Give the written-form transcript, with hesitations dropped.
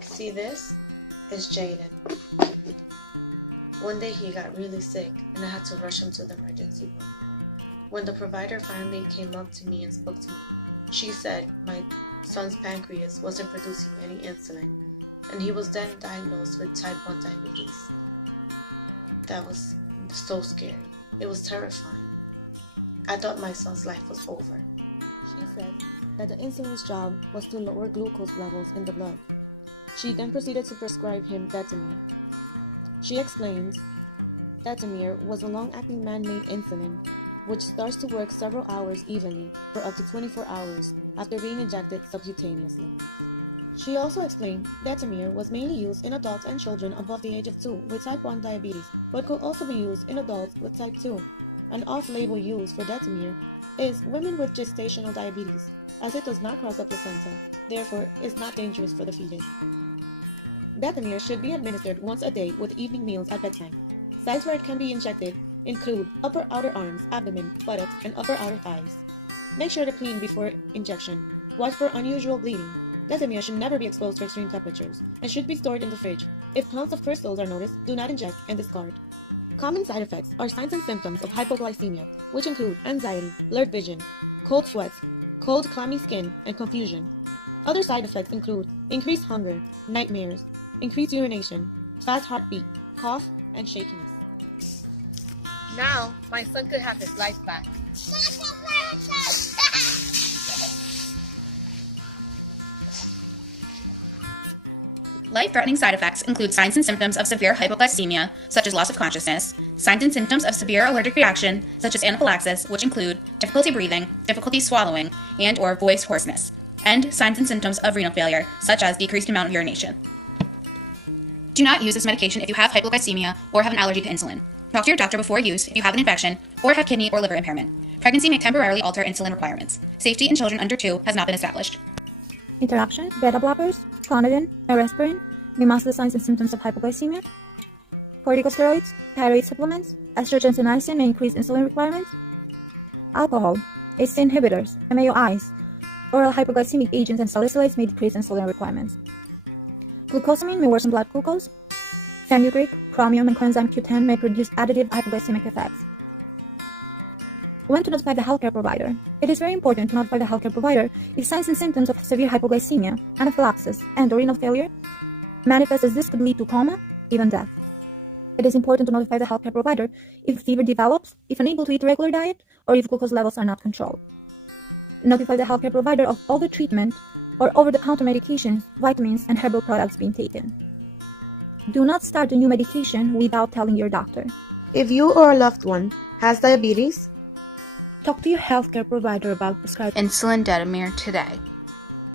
See this? It's Jaden. One day he got really sick and I had to rush him to the emergency room. When the provider finally came up to me and spoke to me, she said my son's pancreas wasn't producing any insulin and he was then diagnosed with type 1 diabetes. That was so scary. It was terrifying. I thought my son's life was over. She said that the insulin's job was to lower glucose levels in the blood. She then proceeded to prescribe him Detemir. She explains, Detemir was a long-acting man-made insulin, which starts to work several hours evenly for up to 24 hours after being injected subcutaneously. She also explained Detemir was mainly used in adults and children above the age of 2 with type 1 diabetes, but could also be used in adults with type 2. An off-label use for Detemir is women with gestational diabetes, as it does not cross the placenta, therefore is not dangerous for the fetus. Detemir should be administered once a day with evening meals at bedtime. Sites where it can be injected include upper outer arms, abdomen, buttocks, and upper outer thighs. Make sure to clean before injection. Watch for unusual bleeding. Detemir should never be exposed to extreme temperatures and should be stored in the fridge. If clumps of crystals are noticed, do not inject and discard. Common side effects are signs and symptoms of hypoglycemia, which include anxiety, blurred vision, cold sweats, cold clammy skin, and confusion. Other side effects include increased hunger, nightmares, increased urination, fast heartbeat, cough, and shakiness. Now, my son could have his life back. Life-threatening side effects include signs and symptoms of severe hypoglycemia, such as loss of consciousness, signs and symptoms of severe allergic reaction, such as anaphylaxis, which include difficulty breathing, difficulty swallowing, and/or voice hoarseness, and signs and symptoms of renal failure, such as decreased amount of urination. Do not use this medication if you have hypoglycemia or have an allergy to insulin. Talk to your doctor before use if you have an infection or have kidney or liver impairment. Pregnancy may temporarily alter insulin requirements. Safety in children under 2 has not been established. Interaction, beta blockers, clonidine, aspirin, may mask the signs and symptoms of hypoglycemia. Corticosteroids, thyroid supplements, estrogens and niacin may increase insulin requirements. Alcohol, ACE inhibitors, MAOIs, oral hypoglycemic agents and salicylates may decrease insulin requirements. Glucosamine may worsen blood glucose. Fenugreek, chromium, and coenzyme Q10 may produce additive hypoglycemic effects. When to notify the healthcare provider? It is very important to notify the healthcare provider if signs and symptoms of severe hypoglycemia, anaphylaxis, and renal failure manifest, as this could lead to coma, even death. It is important to notify the healthcare provider if fever develops, if unable to eat a regular diet, or if glucose levels are not controlled. Notify the healthcare provider of all the treatment or over-the-counter medications, vitamins, and herbal products being taken. Do not start a new medication without telling your doctor. If you or a loved one has diabetes, Talk to your healthcare provider about prescribing Insulin Detemir today.